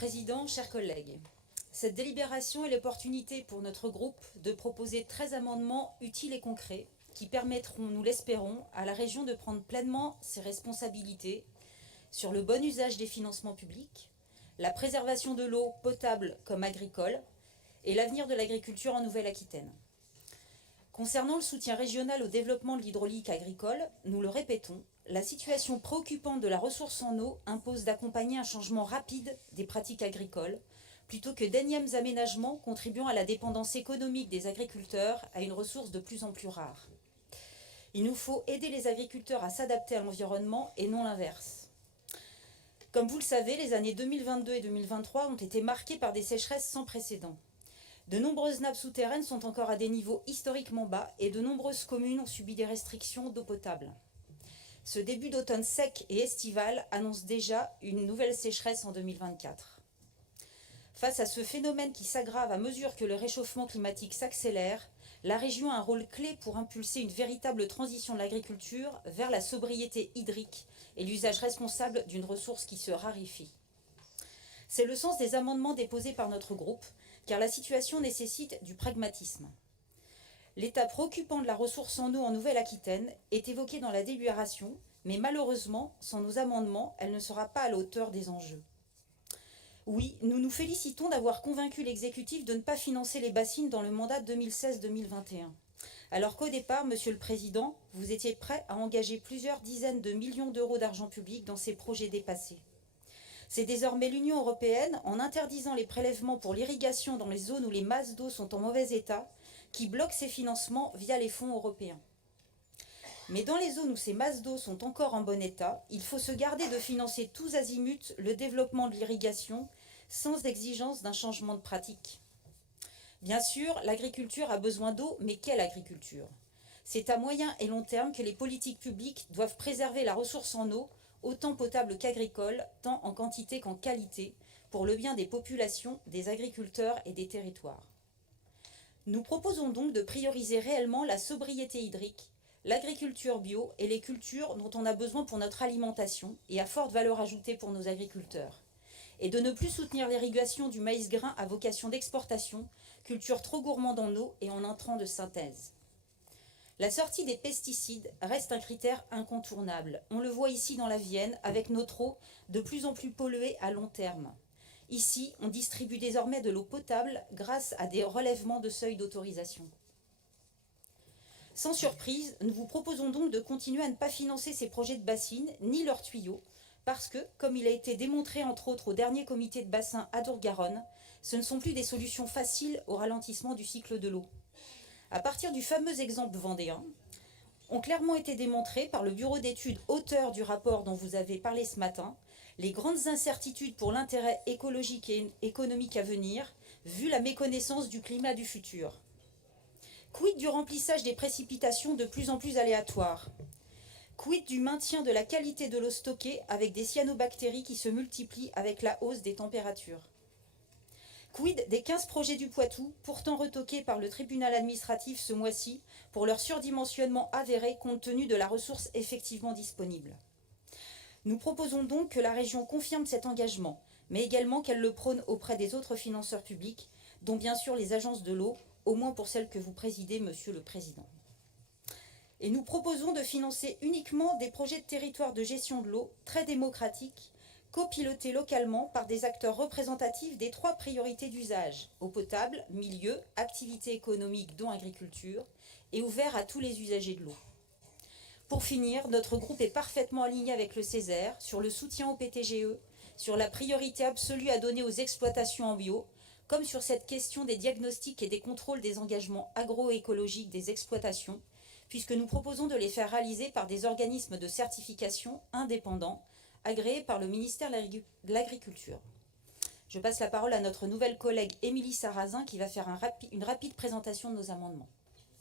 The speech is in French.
Président, chers collègues, cette délibération est l'opportunité pour notre groupe de proposer 13 amendements utiles et concrets qui permettront, nous l'espérons, à la région de prendre pleinement ses responsabilités sur le bon usage des financements publics, la préservation de l'eau potable comme agricole et l'avenir de l'agriculture en Nouvelle-Aquitaine. Concernant le soutien régional au développement de l'hydraulique agricole, nous le répétons, la situation préoccupante de la ressource en eau impose d'accompagner un changement rapide des pratiques agricoles, plutôt que d'énièmes aménagements contribuant à la dépendance économique des agriculteurs à une ressource de plus en plus rare. Il nous faut aider les agriculteurs à s'adapter à l'environnement et non l'inverse. Comme vous le savez, les années 2022 et 2023 ont été marquées par des sécheresses sans précédent. De nombreuses nappes souterraines sont encore à des niveaux historiquement bas et de nombreuses communes ont subi des restrictions d'eau potable. Ce début d'automne sec et estival annonce déjà une nouvelle sécheresse en 2024. Face à ce phénomène qui s'aggrave à mesure que le réchauffement climatique s'accélère, la région a un rôle clé pour impulser une véritable transition de l'agriculture vers la sobriété hydrique et l'usage responsable d'une ressource qui se raréfie. C'est le sens des amendements déposés par notre groupe, car la situation nécessite du pragmatisme. L'état préoccupant de la ressource en eau en Nouvelle-Aquitaine est évoqué dans la délibération, mais malheureusement, sans nos amendements, elle ne sera pas à la hauteur des enjeux. Oui, nous nous félicitons d'avoir convaincu l'exécutif de ne pas financer les bassines dans le mandat 2016-2021. Alors qu'au départ, Monsieur le Président, vous étiez prêt à engager plusieurs dizaines de millions d'euros d'argent public dans ces projets dépassés. C'est désormais l'Union européenne, en interdisant les prélèvements pour l'irrigation dans les zones où les masses d'eau sont en mauvais état, qui bloque ces financements via les fonds européens. Mais dans les zones où ces masses d'eau sont encore en bon état, il faut se garder de financer tous azimuts le développement de l'irrigation sans exigence d'un changement de pratique. Bien sûr, l'agriculture a besoin d'eau, mais quelle agriculture? C'est à moyen et long terme que les politiques publiques doivent préserver la ressource en eau, autant potable qu'agricole, tant en quantité qu'en qualité, pour le bien des populations, des agriculteurs et des territoires. Nous proposons donc de prioriser réellement la sobriété hydrique, l'agriculture bio et les cultures dont on a besoin pour notre alimentation et à forte valeur ajoutée pour nos agriculteurs. Et de ne plus soutenir l'irrigation du maïs grain à vocation d'exportation, culture trop gourmande en eau et en intrants de synthèse. La sortie des pesticides reste un critère incontournable. On le voit ici dans la Vienne avec notre eau de plus en plus polluée à long terme. Ici, on distribue désormais de l'eau potable grâce à des relèvements de seuil d'autorisation. Sans surprise, nous vous proposons donc de continuer à ne pas financer ces projets de bassines ni leurs tuyaux, parce que, comme il a été démontré entre autres au dernier comité de bassin Adour-Garonne, ce ne sont plus des solutions faciles au ralentissement du cycle de l'eau. À partir du fameux exemple vendéen, ont clairement été démontrées par le bureau d'études auteur du rapport dont vous avez parlé ce matin, les grandes incertitudes pour l'intérêt écologique et économique à venir, vu la méconnaissance du climat du futur. Quid du remplissage des précipitations de plus en plus aléatoires? Quid du maintien de la qualité de l'eau stockée avec des cyanobactéries qui se multiplient avec la hausse des températures? Quid des 15 projets du Poitou, pourtant retoqués par le tribunal administratif ce mois-ci pour leur surdimensionnement avéré compte tenu de la ressource effectivement disponible? Nous proposons donc que la région confirme cet engagement, mais également qu'elle le prône auprès des autres financeurs publics, dont bien sûr les agences de l'eau, au moins pour celles que vous présidez, Monsieur le Président. Et nous proposons de financer uniquement des projets de territoire de gestion de l'eau très démocratiques, copilotés localement par des acteurs représentatifs des 3 priorités d'usage, eau potable, milieu, activité économique dont agriculture, et ouverts à tous les usagers de l'eau. Pour finir, notre groupe est parfaitement aligné avec le Césaire sur le soutien au PTGE, sur la priorité absolue à donner aux exploitations en bio, comme sur cette question des diagnostics et des contrôles des engagements agroécologiques des exploitations, puisque nous proposons de les faire réaliser par des organismes de certification indépendants, agréés par le ministère de l'Agriculture. Je passe la parole à notre nouvelle collègue Émilie Sarrazin qui va faire une rapide présentation de nos amendements.